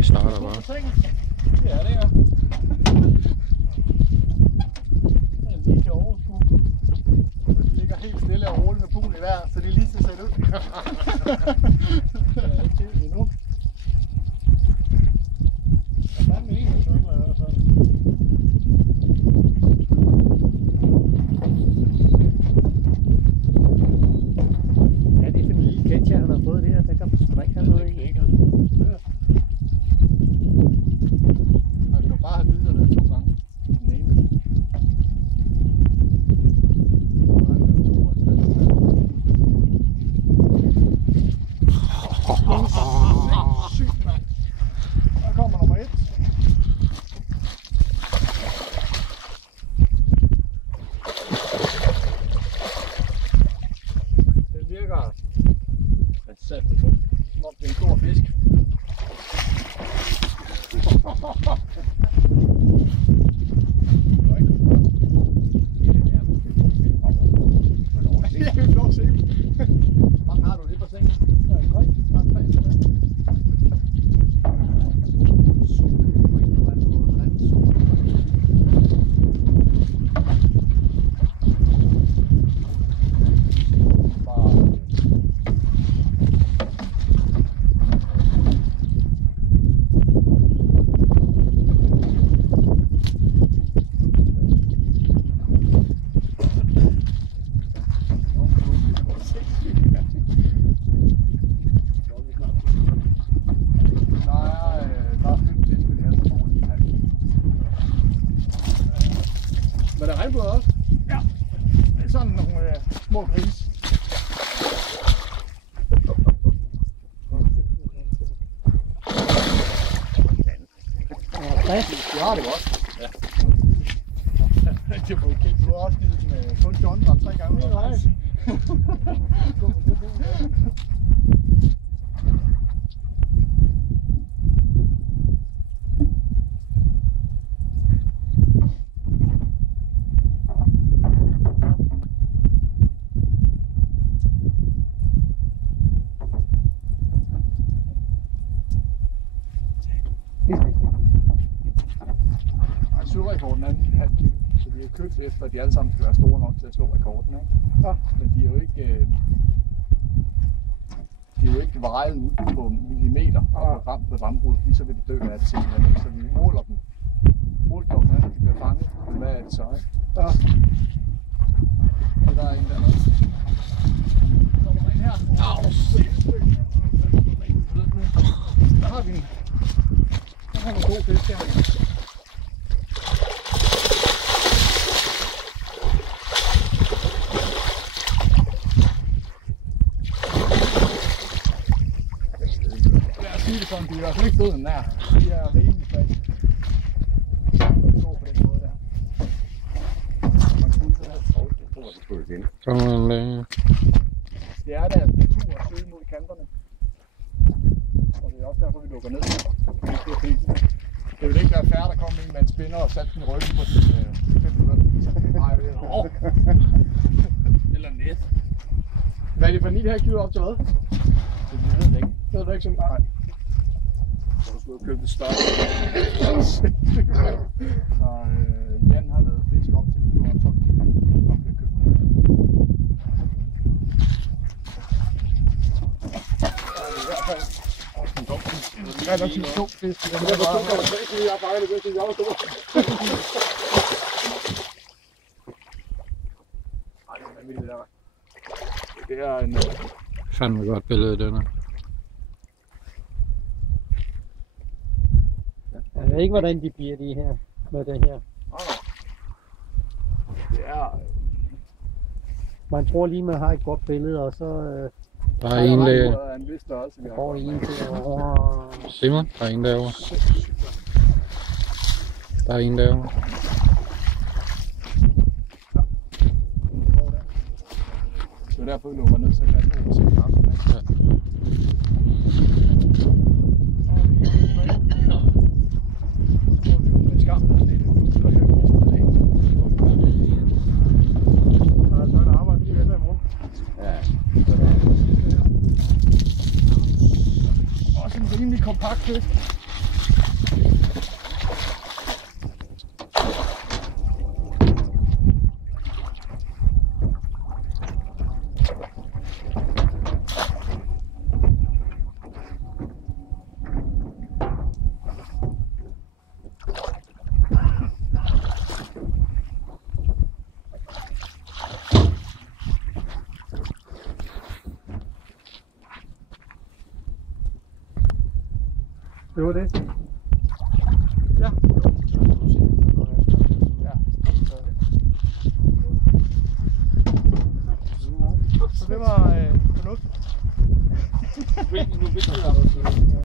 Vi starter bare. Ja, det er. Den lige kan overskue. Den ligger helt stille og roligt med poolen i vejr, så det er lige til sætte ud. Det er ikke til endnu. Der er en af svømmer i hvert fald. Ja, det er sådan en lille ketcher, han har fået der. Der kan sprække han noget i. Jeg skal bare have bidder der 2 gange. Den ene. Sygt, mand. Der kommer nummer 1. Det virker sat det som om det er en stor fisk. Jeg kan få se. Hvor mange har du lige på sengen? 3. Men der er regnbåd også? Ja. Det er sådan nogle små gris. Det har det godt. Ja. Det var ikke. Du har også givet den kun John 3 gange. Nej. Sørekorden er 1,5 kilo, så de er købt efter, at de alle sammen skal være store nok til at slå rekorden. Ikke? Ja. Men de er jo ikke vejet ud på millimeter og ramt på rambrud, fordi så vil de dø af det simpelthen. Så vi måler dem. Målklokken er, at de bliver fanget. Hvad er det så? Ikke? Ja. Og der er en der også. Så er der en her. Der har vi en. Der har vi en god fisk her. De er i hvert fald ikke døden nær. De er rimelig fag. De går på den måde der. Man kan udse det. Det er der natur at søge mod kanterne. Og det er også derfor vi lukker ned. Det vil ikke være fair at komme ind med en spinner og sætte den ryggen på sin 500. Eller net. Hvad er det for 9,5 kilo op til hvad? Det ved jeg ikke. Det ved du ikke så meget. Du skulle have købt et større. Så Jan har lavet fisk op til 12 kilo. Og bliver købt. I hvert fald. Ja, der er til 2 fisk. Jeg har fejlet det, jeg var stor. Ej, det er vanvittigt der. Det er en... Fandme godt billede, denne. Jeg ved ikke, hvordan de bliver de her med det her. Det er... Man tror lige, man har et godt billede, og så Der er en der. får en til over. Simon, der er en derovre. Der er en derovre. Det er derfor, vi lukker ned, så kan jeg se kampen. Ja. Også en rimelig kompakt fisk. Det var det. Ja. Så det var fornuftigt. Nu vidste jeg,